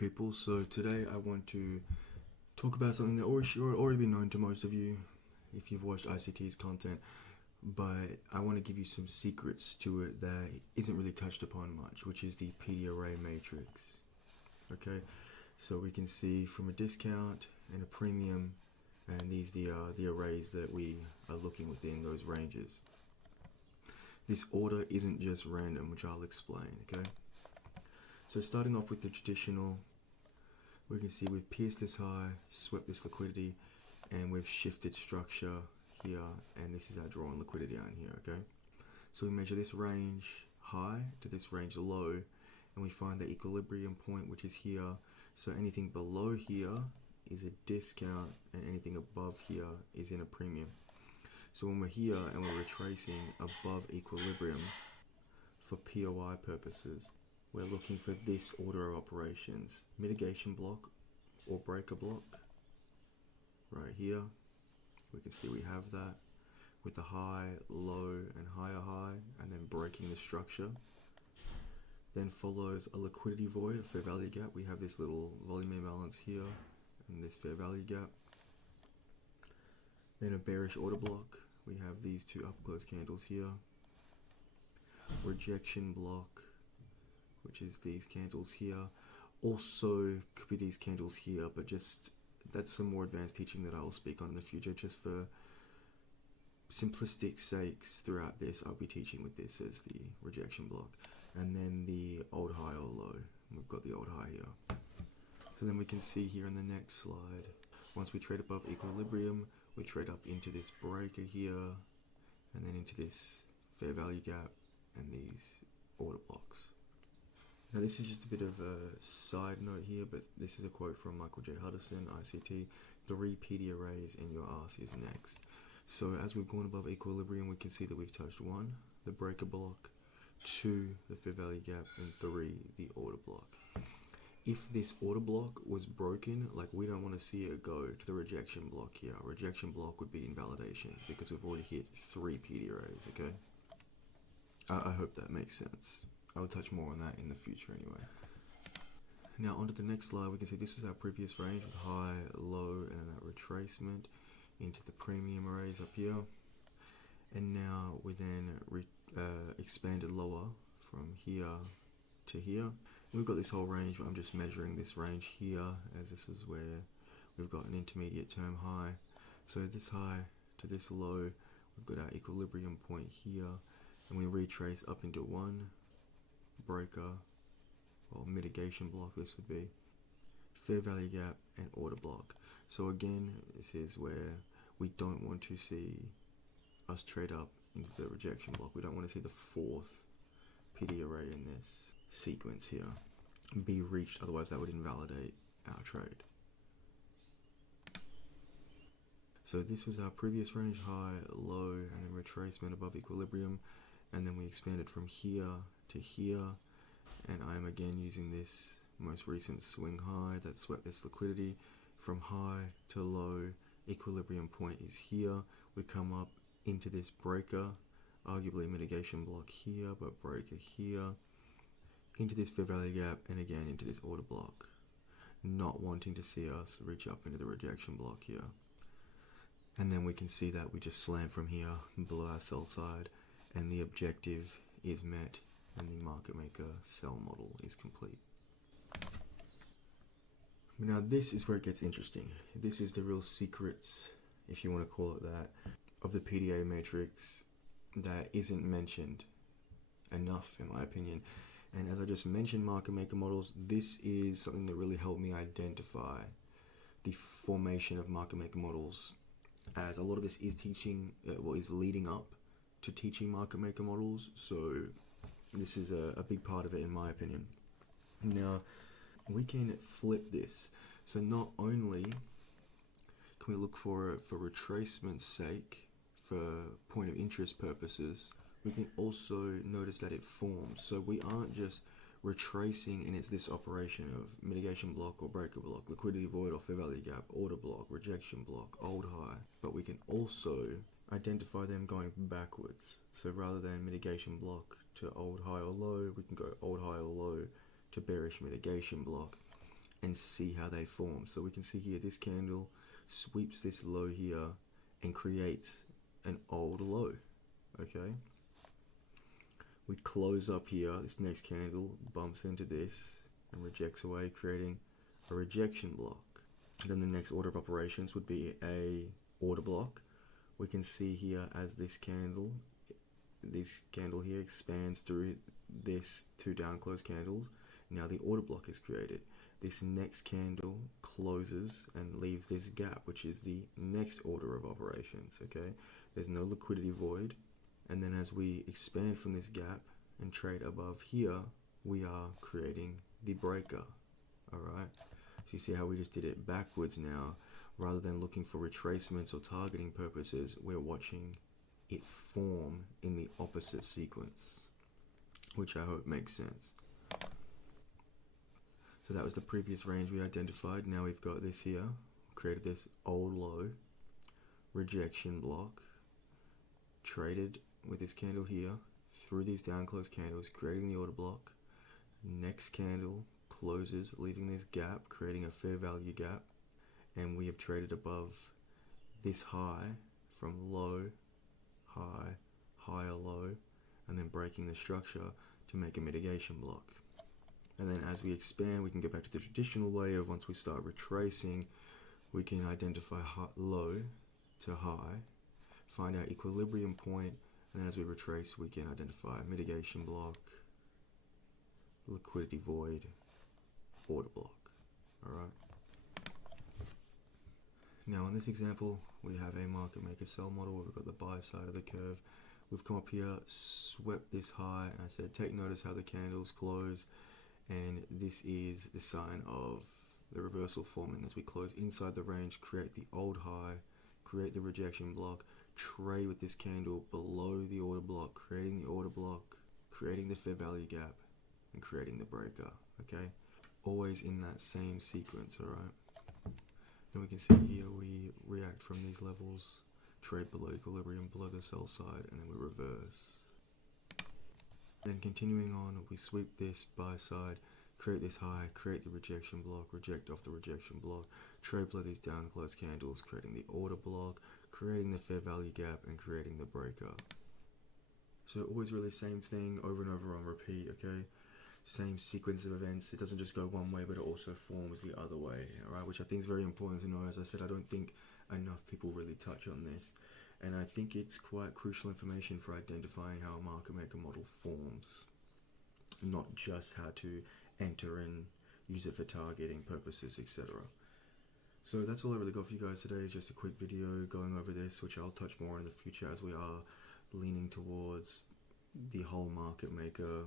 people, so today I want to talk about something that should already be known to most of you if you've watched ICT's content, but I want to give you some secrets to it that isn't really touched upon much, which is the PD array matrix. Okay, so we can see from a discount and a premium, and these the arrays that we are looking within those ranges. This order isn't just random, which I'll explain, okay? So starting off with the traditional, we can see we've pierced this high, swept this liquidity, and we've shifted structure here, and this is our drawn liquidity on here, okay? So we measure this range high to this range low, and we find the equilibrium point, which is here. So anything below here is a discount, and anything above here is in a premium. So when we're here and we're retracing above equilibrium for POI purposes, we're looking for this order of operations: mitigation block or breaker block. Right here, we can see we have that with the high, low, and higher high, and then breaking the structure. Then follows a liquidity void, a fair value gap. We have this little volume imbalance here and this fair value gap. Then a bearish order block. We have these two up close candles here. Rejection block, which is these candles here. Also could be these candles here, but just that's some more advanced teaching that I will speak on in the future. Just for simplistic sakes, throughout this I'll be teaching with this as the rejection block, and then the old high or low. We've got the old high here. So then we can see here in the next slide, once we trade above equilibrium, we trade up into this breaker here, and then into this fair value gap and these order blocks. Now this is just a bit of a side note here, but this is a quote from Michael J. Hudson, ICT: 3 PD arrays and your ass is next. So as we've gone above equilibrium, we can see that we've touched 1, the breaker block, 2, the fair value gap, and 3, the order block. If this order block was broken, like, we don't want to see it go to the rejection block here. A rejection block would be invalidation because we've already hit 3 PD arrays, okay? I hope that makes sense. I'll touch more on that in the future anyway. Now onto the next slide, we can see this is our previous range with high, low, and that retracement into the premium arrays up here. And now we then expanded lower from here to here. We've got this whole range, but I'm just measuring this range here, as this is where we've got an intermediate term high. So this high to this low, we've got our equilibrium point here, and we retrace up into 1 breaker, or mitigation block this would be, fair value gap, and order block. So again, this is where we don't want to see us trade up into the rejection block. We don't want to see the 4th PD array in this sequence here be reached, otherwise that would invalidate our trade. So this was our previous range, high, low, and then retracement above equilibrium, and then we expanded from here to here, and I'm again using this most recent swing high that swept this liquidity from high to low. Equilibrium point is here. We come up into this breaker, arguably mitigation block here, but breaker here, into this fair value gap, and again into this order block, not wanting to see us reach up into the rejection block here. And then we can see that we just slam from here below our sell side, and the objective is met, and the market maker sell model is complete. Now this is where it gets interesting. This is the real secrets, if you want to call it that, of the PDA matrix that isn't mentioned enough, in my opinion. And as I just mentioned, market maker models, this is something that really helped me identify the formation of market maker models, as a lot of this is teaching, is leading up to teaching market maker models. So this is a big part of it, in my opinion. Now we can flip this. So not only can we look for it for retracement's sake, for point of interest purposes, we can also notice that it forms. So we aren't just retracing and it's this operation of mitigation block or breaker block, liquidity void or fair value gap, order block, rejection block, old high, but we can also identify them going backwards. So rather than mitigation block to old high or low, we can go old high or low to bearish mitigation block. and see how they form. So we can see here this candle sweeps this low here and creates an old low. Okay, we close up here, this next candle bumps into this and rejects away, creating a rejection block. Then the next order of operations would be a order block. We can see here as this candle here expands through this two down closed candles. Now the order block is created. This next candle closes and leaves this gap, which is the next order of operations. Okay, there's no liquidity void, and then as we expand from this gap and trade above here, we are creating the breaker. All right, so you see how we just did it backwards now. Rather than looking for retracements or targeting purposes, we're watching it form in the opposite sequence, which I hope makes sense. So that was the previous range we identified. Now we've got this here, created this old low, rejection block, traded with this candle here, through these down closed candles, creating the order block. Next candle closes, leaving this gap, creating a fair value gap. And we have traded above this high from low, high, higher low, and then breaking the structure to make a mitigation block. And then as we expand, we can go back to the traditional way of once we start retracing, we can identify low to high, find our equilibrium point, and then as we retrace, we can identify mitigation block, liquidity void, order block. All right. Now in this example, we have a market maker sell model where we've got the buy side of the curve. We've come up here, swept this high, and I said take notice how the candles close, and this is the sign of the reversal forming. As we close inside the range, create the old high, create the rejection block, trade with this candle below the order block, creating the order block, creating the fair value gap, and creating the breaker. Okay, always in that same sequence. All right. Then we can see here we react from these levels, trade below equilibrium, below the sell side, and then we reverse. Then continuing on, we sweep this buy side, create this high, create the rejection block, reject off the rejection block, trade below these down closed candles, creating the order block, creating the fair value gap, and creating the breaker. So always really same thing over and over on repeat, okay? Same sequence of events. It doesn't just go one way, but it also forms the other way, all right? Which I think is very important to know. As I said, I don't think enough people really touch on this, and I think it's quite crucial information for identifying how a market maker model forms, not just how to enter and use it for targeting purposes, etc. So that's all I really got for you guys today. Just a quick video going over this, which I'll touch more in the future as we are leaning towards the whole market maker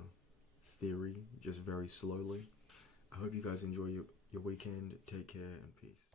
theory, just very slowly. I hope you guys enjoy your weekend. Take care and peace.